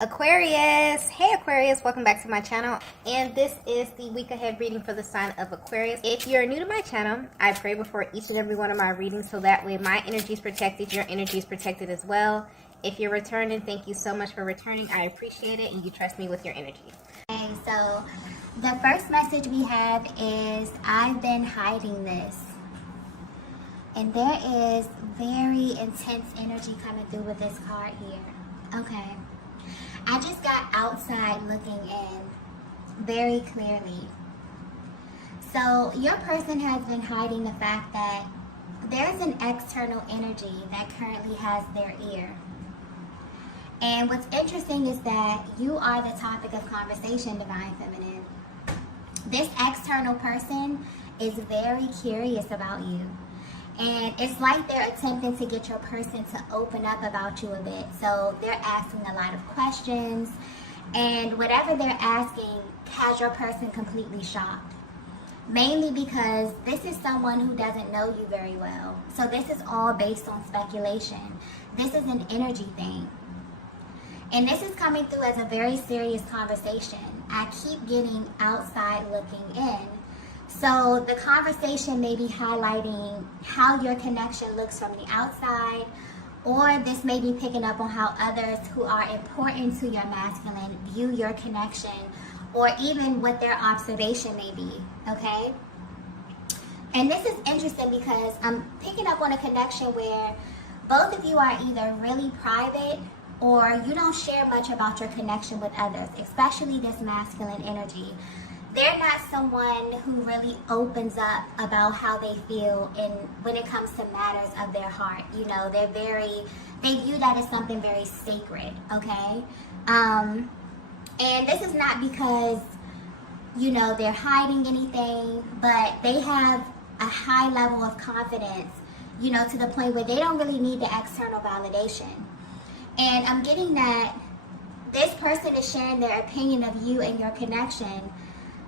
Aquarius, hey Aquarius, welcome back to my channel, and this is the week ahead reading for the sign of Aquarius. If you're new to my channel, I pray before each and every one of my readings so that way my energy is protected, your energy is protected as well. If you're returning, thank you so much for returning. I appreciate it, and you trust me with your energy. Okay, so the first message we have is, I've been hiding this. And there is very intense energy coming through with this card here. Okay. I just got outside looking in very clearly. So your person has been hiding the fact that there's an external energy that currently has their ear. And what's interesting is that you are the topic of conversation, Divine Feminine. This external person is very curious about you. And it's like they're attempting to get your person to open up about you a bit. So they're asking a lot of questions. And whatever they're asking has your person completely shocked. Mainly because this is someone who doesn't know you very well. So this is all based on speculation. This is an energy thing. And this is coming through as a very serious conversation. I keep getting outside looking in. So the conversation may be highlighting how your connection looks from the outside, or this may be picking up on how others who are important to your masculine view your connection, or even what their observation may be, okay? And this is interesting because I'm picking up on a connection where both of you are either really private or you don't share much about your connection with others, especially this masculine energy. They're not someone who really opens up about how they feel when it comes to matters of their heart. You know, they view that as something very sacred, okay? And this is not because, you know, they're hiding anything, but they have a high level of confidence, you know, to the point where they don't really need the external validation. And I'm getting that this person is sharing their opinion of you and your connection.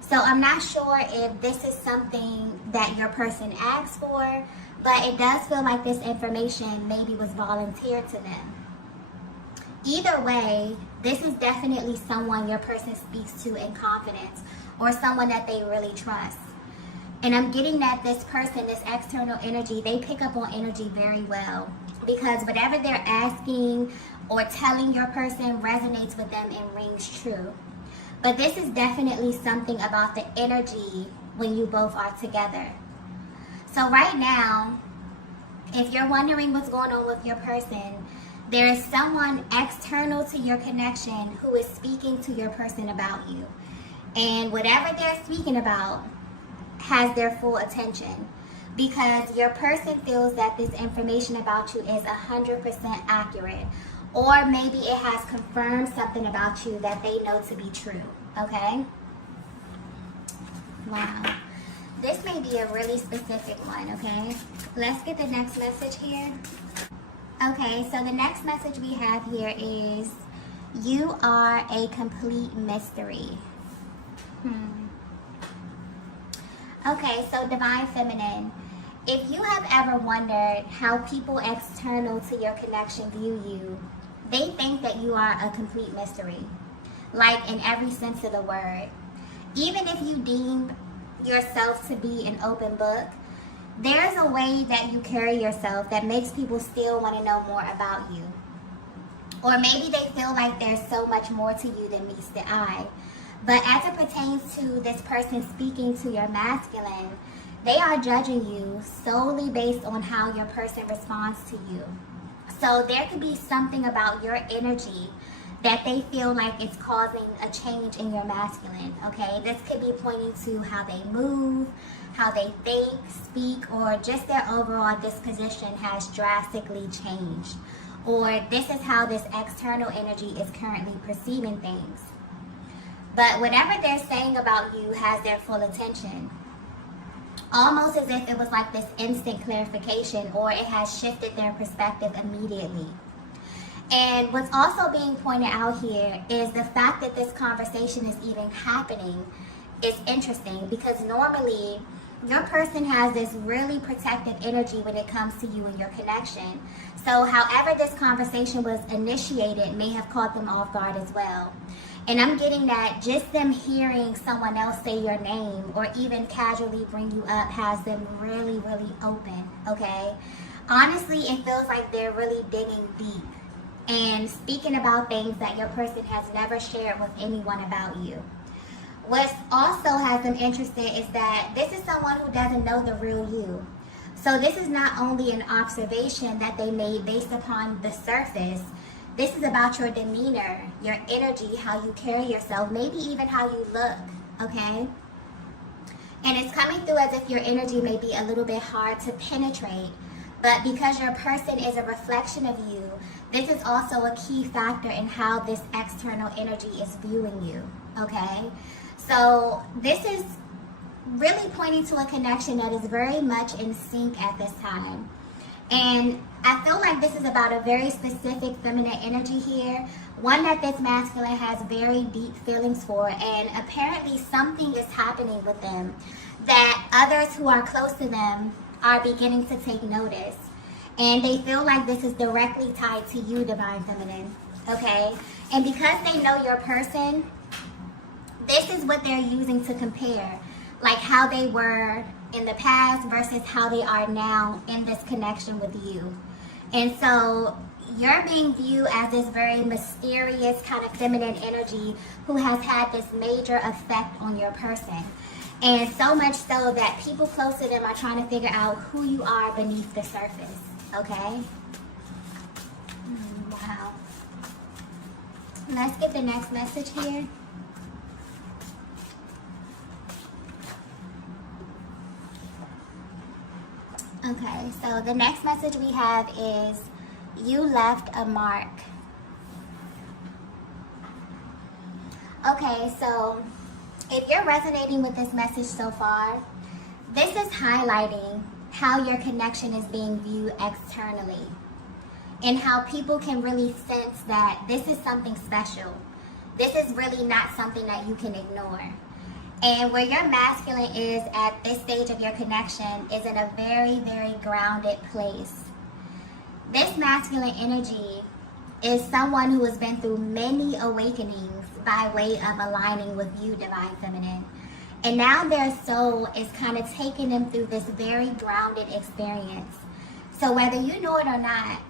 So I'm not sure if this is something that your person asked for, but it does feel like this information maybe was volunteered to them. Either way, this is definitely someone your person speaks to in confidence, or someone that they really trust. And I'm getting that this person, this external energy, they pick up on energy very well, because whatever they're asking or telling your person resonates with them and rings true. But this is definitely something about the energy when you both are together. So right now, if you're wondering what's going on with your person, there is someone external to your connection who is speaking to your person about you. And whatever they're speaking about has their full attention, because your person feels that this information about you is 100% accurate. Or maybe it has confirmed something about you that they know to be true, okay? Wow. This may be a really specific one, okay? Let's get the next message here. Okay, so the next message we have here is, you are a complete mystery. Okay, so Divine Feminine, if you have ever wondered how people external to your connection view you, they think that you are a complete mystery, like in every sense of the word. Even if you deem yourself to be an open book, there's a way that you carry yourself that makes people still want to know more about you. Or maybe they feel like there's so much more to you than meets the eye. But as it pertains to this person speaking to your masculine, they are judging you solely based on how your person responds to you. So there could be something about your energy that they feel like it's causing a change in your masculine, okay? This could be pointing to how they move, how they think, speak, or just their overall disposition has drastically changed. Or this is how this external energy is currently perceiving things. But whatever they're saying about you has their full attention. Almost as if it was like this instant clarification, or it has shifted their perspective immediately. And what's also being pointed out here is the fact that this conversation is even happening is interesting, because normally your person has this really protective energy when it comes to you and your connection. So however this conversation was initiated may have caught them off guard as well. And I'm getting that just them hearing someone else say your name or even casually bring you up has them really, really open, okay? Honestly, it feels like they're really digging deep and speaking about things that your person has never shared with anyone about you. What also has them interested is that this is someone who doesn't know the real you. So this is not only an observation that they made based upon the surface. This is about your demeanor, your energy, how you carry yourself, maybe even how you look, okay? And it's coming through as if your energy may be a little bit hard to penetrate, but because your person is a reflection of you, this is also a key factor in how this external energy is viewing you, okay? So this is really pointing to a connection that is very much in sync at this time. And I feel like this is about a very specific feminine energy here, one that this masculine has very deep feelings for, and apparently something is happening with them that others who are close to them are beginning to take notice. And they feel like this is directly tied to you, Divine Feminine, okay? And because they know your person, this is what they're using to compare, like how they were in the past versus how they are now in this connection with you. And so you're being viewed as this very mysterious kind of feminine energy who has had this major effect on your person. And so much so that people close to them are trying to figure out who you are beneath the surface, okay? Wow. Let's get the next message here. Okay, so the next message we have is, you left a mark. Okay, so if you're resonating with this message so far, this is highlighting how your connection is being viewed externally and how people can really sense that this is something special. This is really not something that you can ignore. And where your masculine is at this stage of your connection is in a very, very grounded place. This masculine energy is someone who has been through many awakenings by way of aligning with you, Divine Feminine. And now their soul is kind of taking them through this very grounded experience. So whether you know it or not,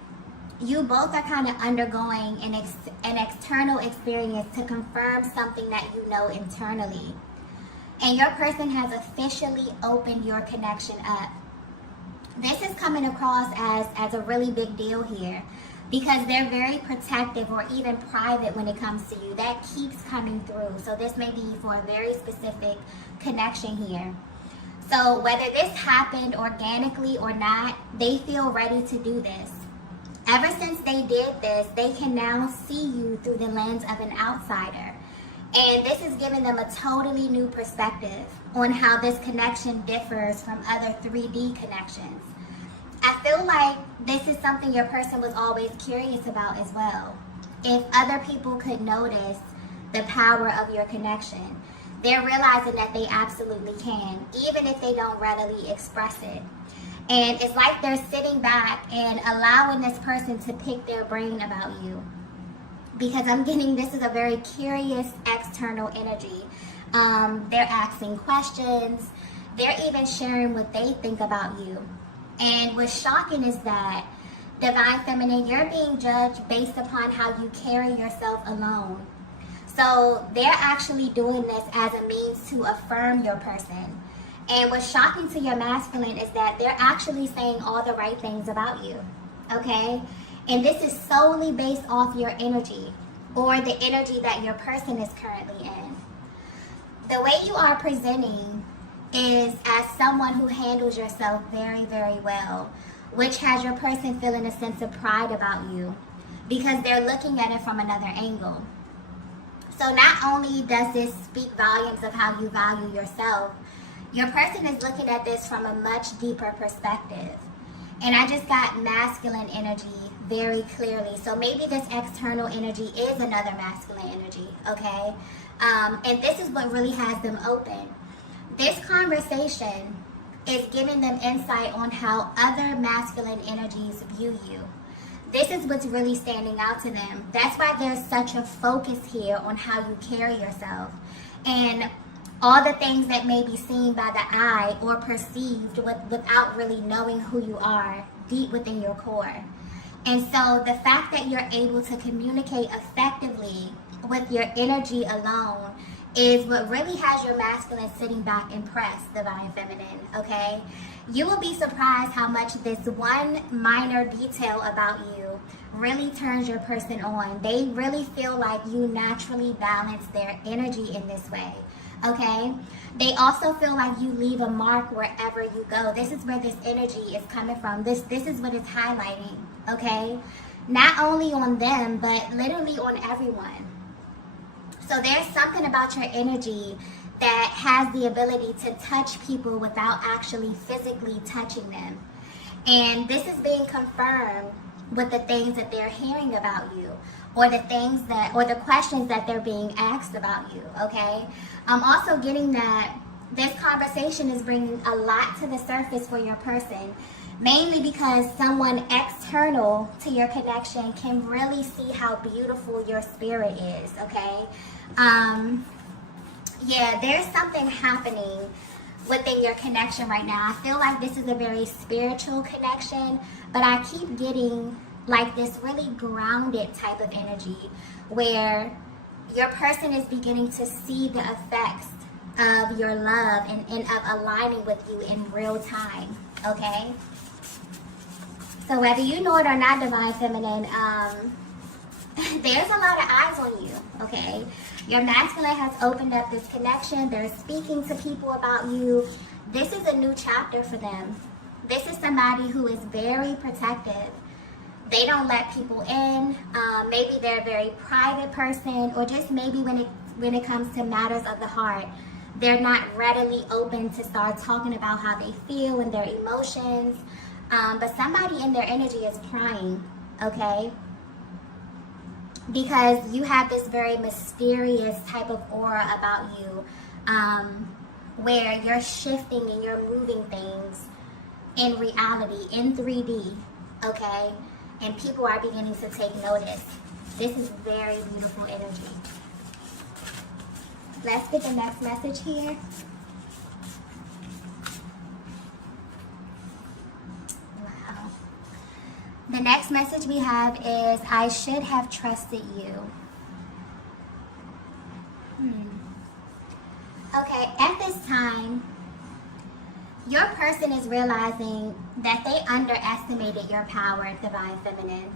you both are kind of undergoing an external experience to confirm something that you know internally. And your person has officially opened your connection up. This is coming across as a really big deal here because they're very protective or even private when it comes to you. That keeps coming through. So this may be for a very specific connection here. So whether this happened organically or not, they feel ready to do this. Ever since they did this, they can now see you through the lens of an outsider. And this is giving them a totally new perspective on how this connection differs from other 3D connections. I feel like this is something your person was always curious about as well. If other people could notice the power of your connection, they're realizing that they absolutely can, even if they don't readily express it. And it's like they're sitting back and allowing this person to pick their brain about you. Because I'm getting this is a very curious external energy. They're asking questions. They're even sharing what they think about you. And what's shocking is that, Divine Feminine, you're being judged based upon how you carry yourself alone. So they're actually doing this as a means to affirm your person. And what's shocking to your masculine is that they're actually saying all the right things about you. Okay? And this is solely based off your energy or the energy that your person is currently in. The way you are presenting is as someone who handles yourself very, very well, which has your person feeling a sense of pride about you because they're looking at it from another angle. So not only does this speak volumes of how you value yourself, your person is looking at this from a much deeper perspective. And I just got masculine energy very clearly. So maybe this external energy is another masculine energy, okay? And this is what really has them open. This conversation is giving them insight on how other masculine energies view you. This is what's really standing out to them. That's why there's such a focus here on how you carry yourself and all the things that may be seen by the eye or perceived without really knowing who you are deep within your core. And so the fact that you're able to communicate effectively with your energy alone is what really has your masculine sitting back impressed, divine feminine, okay? You will be surprised how much this one minor detail about you really turns your person on. They really feel like you naturally balance their energy in this way, okay? They also feel like you leave a mark wherever you go. This is where this energy is coming from. This is what it's highlighting, okay? Not only on them, but literally on everyone. So there's something about your energy that has the ability to touch people without actually physically touching them. And this is being confirmed with the things that they're hearing about you, or the things that, or the questions that they're being asked about you, okay? I'm also getting that this conversation is bringing a lot to the surface for your person, mainly because someone external to your connection can really see how beautiful your spirit is, okay? Yeah, there's something happening within your connection right now. I feel like this is a very spiritual connection, but I keep getting like this really grounded type of energy where your person is beginning to see the effects of your love and of aligning with you in real time, okay? So whether you know it or not, divine feminine, there's a lot of eyes on you, okay? Your masculine has opened up this connection. They're speaking to people about you. This is a new chapter for them. This is somebody who is very protective. They don't let people in. Maybe they're a very private person, or just maybe when it comes to matters of the heart, they're not readily open to start talking about how they feel and their emotions. But somebody in their energy is crying, okay? Because you have this very mysterious type of aura about you, where you're shifting and you're moving things in reality, in 3D, okay? And people are beginning to take notice. This is very beautiful energy. Let's get the next message here. Wow. The next message we have is, I should have trusted you. Okay, at this time, your person is realizing that they underestimated your power, divine feminine.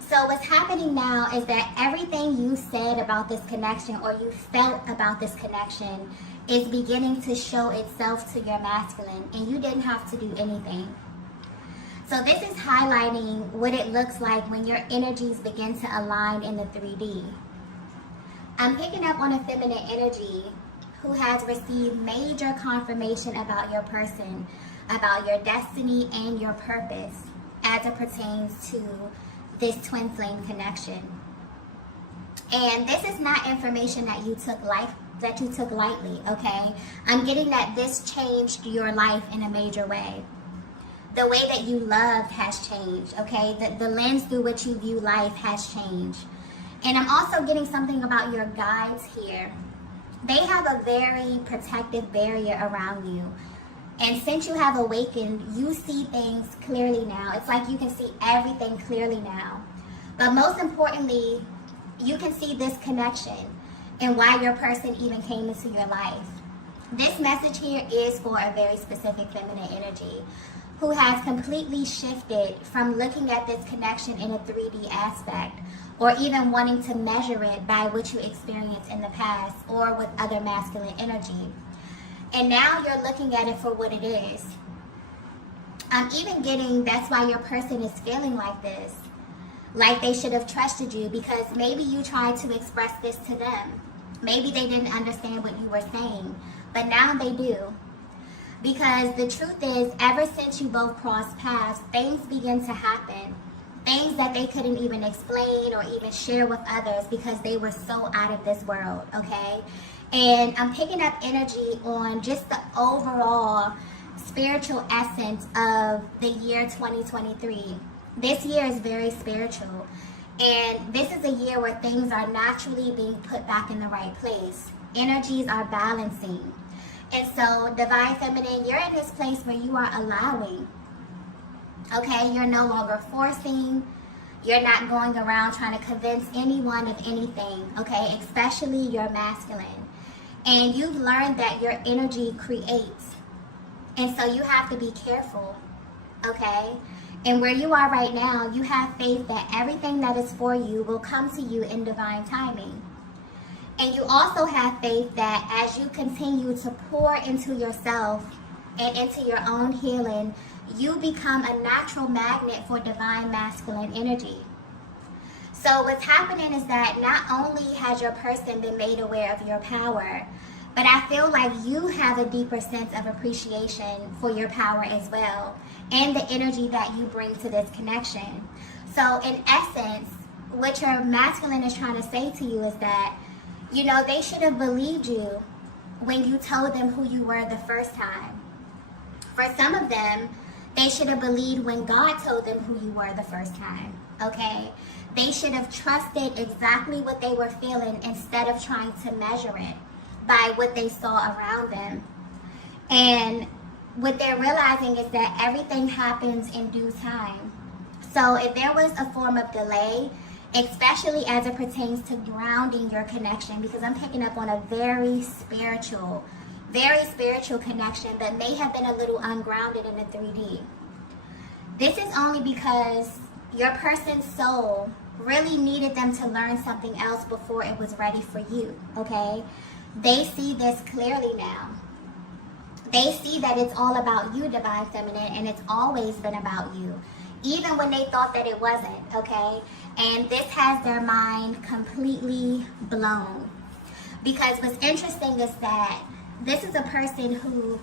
So what's happening now is that everything you said about this connection, or you felt about this connection, is beginning to show itself to your masculine, and you didn't have to do anything. So this is highlighting what it looks like when your energies begin to align in the 3D. I'm picking up on a feminine energy who has received major confirmation about your person, about your destiny and your purpose as it pertains to this twin flame connection. And this is not information that you took lightly, okay? I'm getting that this changed your life in a major way. The way that you loved has changed, okay? The lens through which you view life has changed. And I'm also getting something about your guides here. They have a very protective barrier around you. And since you have awakened, you see things clearly now. It's like you can see everything clearly now. But most importantly, you can see this connection and why your person even came into your life. This message here is for a very specific feminine energy who has completely shifted from looking at this connection in a 3D aspect, or even wanting to measure it by what you experienced in the past or with other masculine energy. And now you're looking at it for what it is. I'm even getting that's why your person is feeling like this. Like they should have trusted you, because maybe you tried to express this to them. Maybe they didn't understand what you were saying, but now they do. Because the truth is, ever since you both crossed paths, things begin to happen. things that they couldn't even explain or even share with others because they were so out of this world, okay? And I'm picking up energy on just the overall spiritual essence of the year 2023. This year is very spiritual. And this is a year where things are naturally being put back in the right place. Energies are balancing. And so, Divine Feminine, you're in this place where you are allowing. Okay, you're no longer forcing. You're not going around trying to convince anyone of anything. Okay, especially your masculine. And you've learned that your energy creates. And so you have to be careful. Okay? And where you are right now, you have faith that everything that is for you will come to you in divine timing. And you also have faith that as you continue to pour into yourself and into your own healing, you become a natural magnet for divine masculine energy. So what's happening is that not only has your person been made aware of your power, but I feel like you have a deeper sense of appreciation for your power as well, and the energy that you bring to this connection. So in essence, what your masculine is trying to say to you is that, you know, they should have believed you when you told them who you were the first time. For some of them, they should have believed when God told them who you were the first time, okay? They should have trusted exactly what they were feeling instead of trying to measure it by what they saw around them. And what they're realizing is that everything happens in due time. So if there was a form of delay, especially as it pertains to grounding your connection, because I'm picking up on a very spiritual connection that may have been a little ungrounded in the 3D. This is only because your person's soul really needed them to learn something else before it was ready for you, okay? They see this clearly now. They see that it's all about you, Divine Feminine, and it's always been about you, even when they thought that it wasn't, okay? And this has their mind completely blown. Because what's interesting is that this is a person who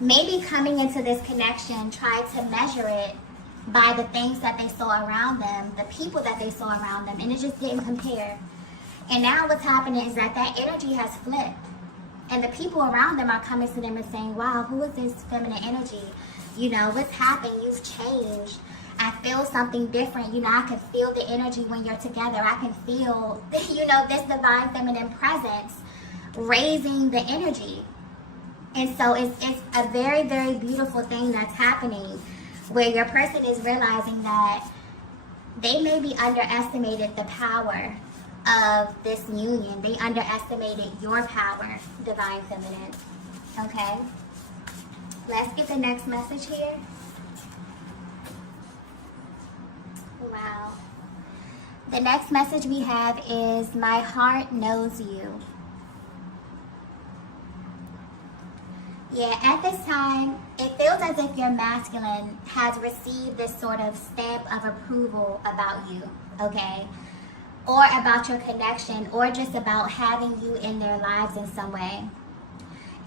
maybe coming into this connection tried to measure it by the things that they saw around them, the people that they saw around them, and it just didn't compare. And now what's happening is that that energy has flipped. And the people around them are coming to them and saying, wow, who is this feminine energy? You know, what's happened? You've changed. I feel something different. You know, I can feel the energy when you're together. I can feel, you know, this divine feminine presence raising the energy. And so it's a very, very beautiful thing that's happening where your person is realizing that they maybe underestimated the power of this union. They underestimated your power, Divine Feminine. Okay? Let's get the next message here. Wow. The next message we have is, my heart knows you. Yeah, at this time, it feels as if your masculine has received this sort of stamp of approval about you, okay? Or about your connection, or just about having you in their lives in some way.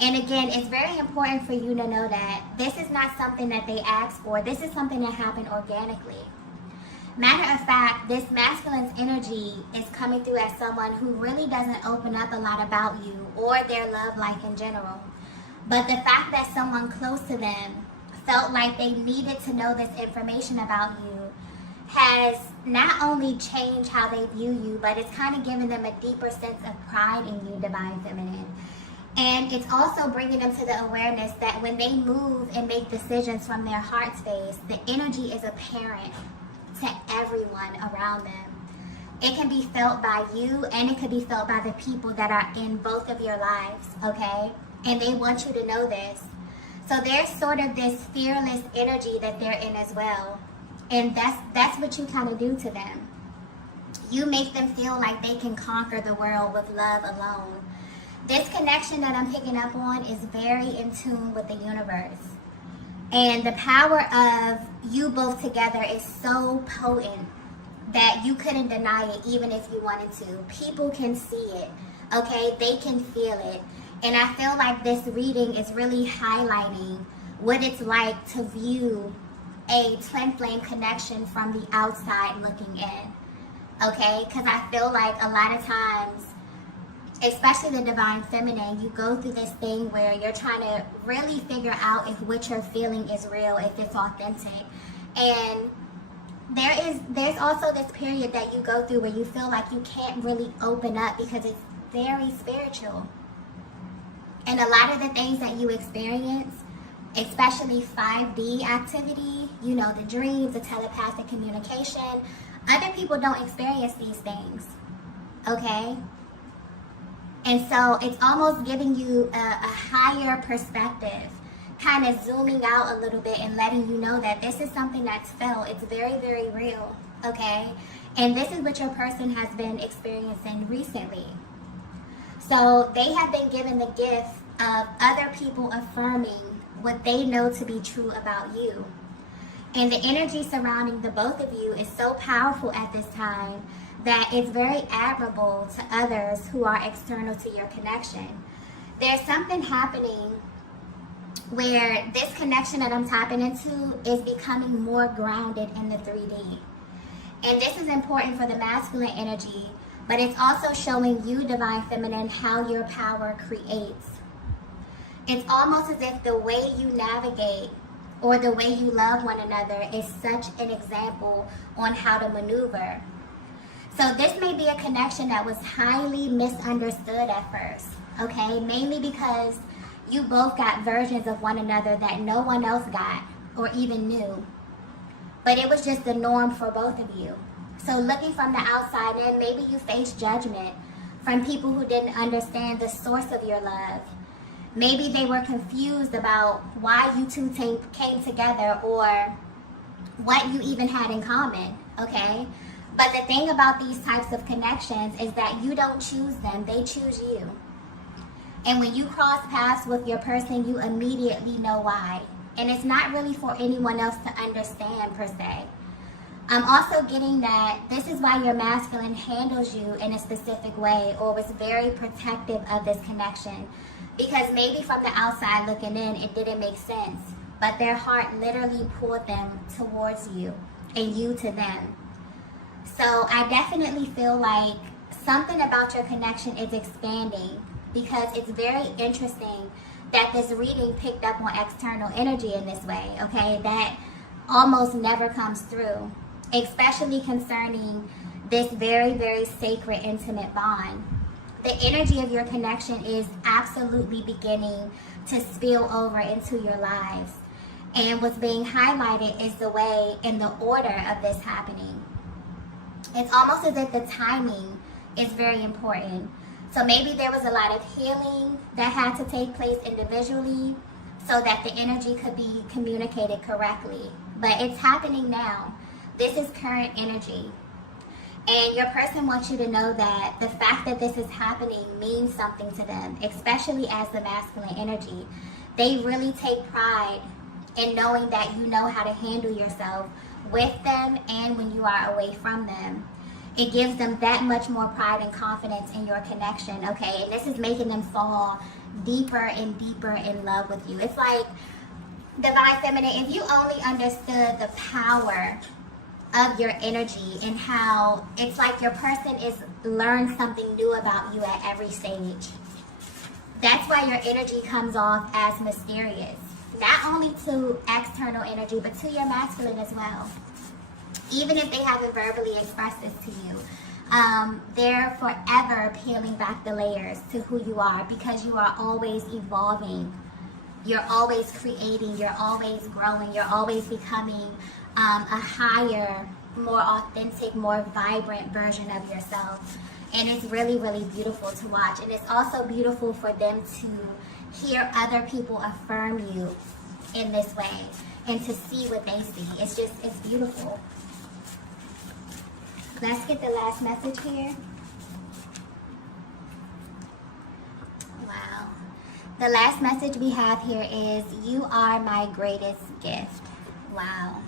And again, it's very important for you to know that this is not something that they asked for. This is something that happened organically. Matter of fact, this masculine's energy is coming through as someone who really doesn't open up a lot about you or their love life in general. But the fact that someone close to them felt like they needed to know this information about you has not only changed how they view you, but it's kind of given them a deeper sense of pride in you, Divine Feminine. And it's also bringing them to the awareness that when they move and make decisions from their heart space, the energy is apparent to everyone around them. It can be felt by you, and it can be felt by the people that are in both of your lives, okay? And they want you to know this. So there's sort of this fearless energy that they're in as well. And that's what you kind of do to them. You make them feel like they can conquer the world with love alone. This connection that I'm picking up on is very in tune with the universe. And the power of you both together is so potent that you couldn't deny it even if you wanted to. People can see it, okay? They can feel it. And I feel like this reading is really highlighting what it's like to view a twin flame connection from the outside looking in. Okay? Because I feel like a lot of times, especially the divine feminine, you go through this thing where you're trying to really figure out if what you're feeling is real, if it's authentic. And there's also this period that you go through where you feel like you can't really open up because it's very spiritual. And a lot of the things that you experience, especially 5D activity, you know, the dreams, the telepathic communication, other people don't experience these things, okay? And so it's almost giving you a higher perspective, kind of zooming out a little bit and letting you know that this is something that's felt. It's very, very real, okay? And this is what your person has been experiencing recently. So they have been given the gift of other people affirming what they know to be true about you. And the energy surrounding the both of you is so powerful at this time that it's very admirable to others who are external to your connection. There's something happening where this connection that I'm tapping into is becoming more grounded in the 3D. And this is important for the masculine energy, but it's also showing you, divine feminine, how your power creates. It's almost as if the way you navigate or the way you love one another is such an example on how to maneuver. So this may be a connection that was highly misunderstood at first, okay? Mainly because you both got versions of one another that no one else got or even knew. But it was just the norm for both of you. So looking from the outside in, maybe you faced judgment from people who didn't understand the source of your love. Maybe they were confused about why you two came together or what you even had in common, okay? But the thing about these types of connections is that you don't choose them, they choose you. And when you cross paths with your person, you immediately know why. And it's not really for anyone else to understand per se. I'm also getting that this is why your masculine handles you in a specific way or was very protective of this connection. Because maybe from the outside looking in, it didn't make sense. But their heart literally pulled them towards you and you to them. So I definitely feel like something about your connection is expanding because it's very interesting that this reading picked up on external energy in this way, okay? That almost never comes through, especially concerning this very, very sacred, intimate bond. The energy of your connection is absolutely beginning to spill over into your lives. And what's being highlighted is the way and the order of this happening. It's almost as if the timing is very important. So maybe there was a lot of healing that had to take place individually so that the energy could be communicated correctly. But it's happening now. This is current energy. And your person wants you to know that the fact that this is happening means something to them, especially as the masculine energy. They really take pride in knowing that you know how to handle yourself with them and when you are away from them. It gives them that much more pride and confidence in your connection, okay? And this is making them fall deeper and deeper in love with you. It's like, divine feminine, if you only understood the power of your energy and how it's like your person is learned something new about you at every stage. That's why your energy comes off as mysterious. Not only to external energy, but to your masculine as well. Even if they haven't verbally expressed this to you. They're forever peeling back the layers to who you are because you are always evolving. You're always creating. You're always growing. You're always becoming a higher, more authentic, more vibrant version of yourself. And it's really, really beautiful to watch. And it's also beautiful for them to hear other people affirm you in this way and to see what they see. It's beautiful. Let's get the last message here. Wow. The last message we have here is, you are my greatest gift. Wow.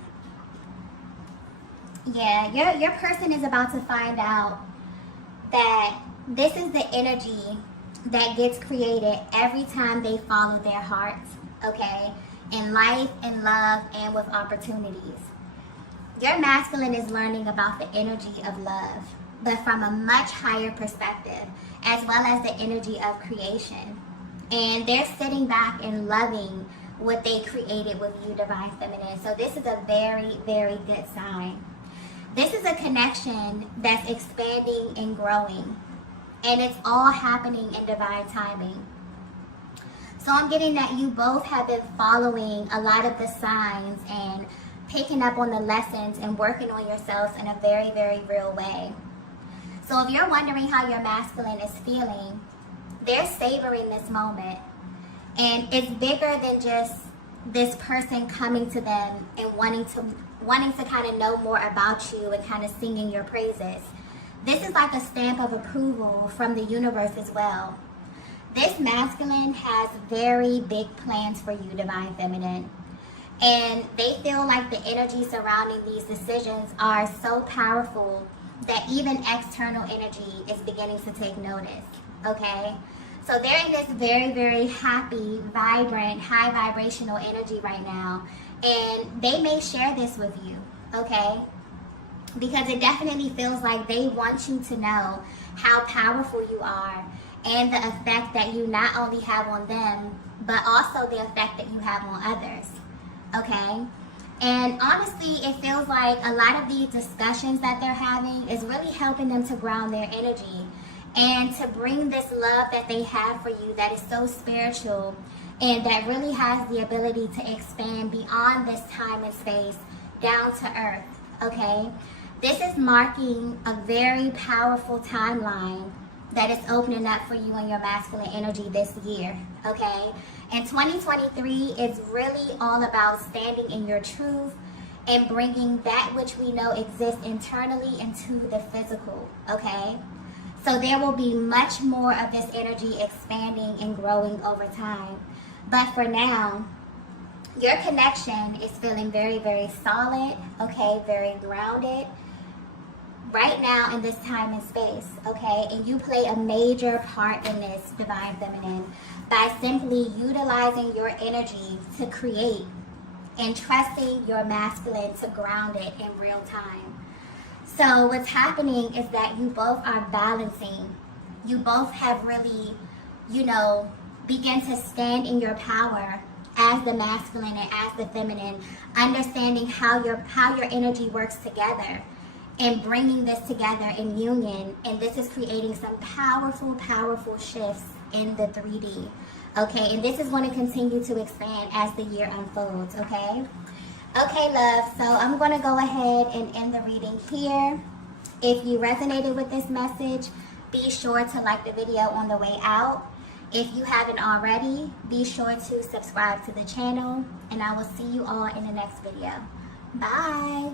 Yeah, your person is about to find out that this is the energy that gets created every time they follow their hearts, okay? in life, in love, and with opportunities. Your masculine is learning about the energy of love, but from a much higher perspective, as well as the energy of creation. And they're sitting back and loving what they created with you, Divine Feminine. So this is a very, very good sign. This is a connection that's expanding and growing. And it's all happening in divine timing. So I'm getting that you both have been following a lot of the signs and picking up on the lessons and working on yourselves in a very, very real way. So if you're wondering how your masculine is feeling, they're savoring this moment. And it's bigger than just this person coming to them and wanting to kind of know more about you and kind of singing your praises. This is like a stamp of approval from the universe as well. This masculine has very big plans for you, Divine Feminine. And they feel like the energy surrounding these decisions are so powerful that even external energy is beginning to take notice, okay? So they're in this very, very happy, vibrant, high vibrational energy right now. And they may share this with you, okay? Because it definitely feels like they want you to know how powerful you are and the effect that you not only have on them, but also the effect that you have on others, okay? And honestly, it feels like a lot of these discussions that they're having is really helping them to ground their energy and to bring this love that they have for you that is so spiritual and that really has the ability to expand beyond this time and space down to earth, okay? This is marking a very powerful timeline that is opening up for you and your masculine energy this year, okay? And 2023 is really all about standing in your truth and bringing that which we know exists internally into the physical, okay? So there will be much more of this energy expanding and growing over time. But for now, your connection is feeling very, very solid, okay? Very grounded right now in this time and space, okay? And you play a major part in this, Divine Feminine, by simply utilizing your energy to create and trusting your masculine to ground it in real time. So what's happening is that you both are balancing. You both have really, begin to stand in your power as the masculine and as the feminine, understanding how your energy works together and bringing this together in union. And this is creating some powerful, powerful shifts in the 3D. Okay, and this is going to continue to expand as the year unfolds, okay? Okay, love, so I'm going to go ahead and end the reading here. If you resonated with this message, be sure to like the video on the way out. If you haven't already, be sure to subscribe to the channel, and I will see you all in the next video. Bye!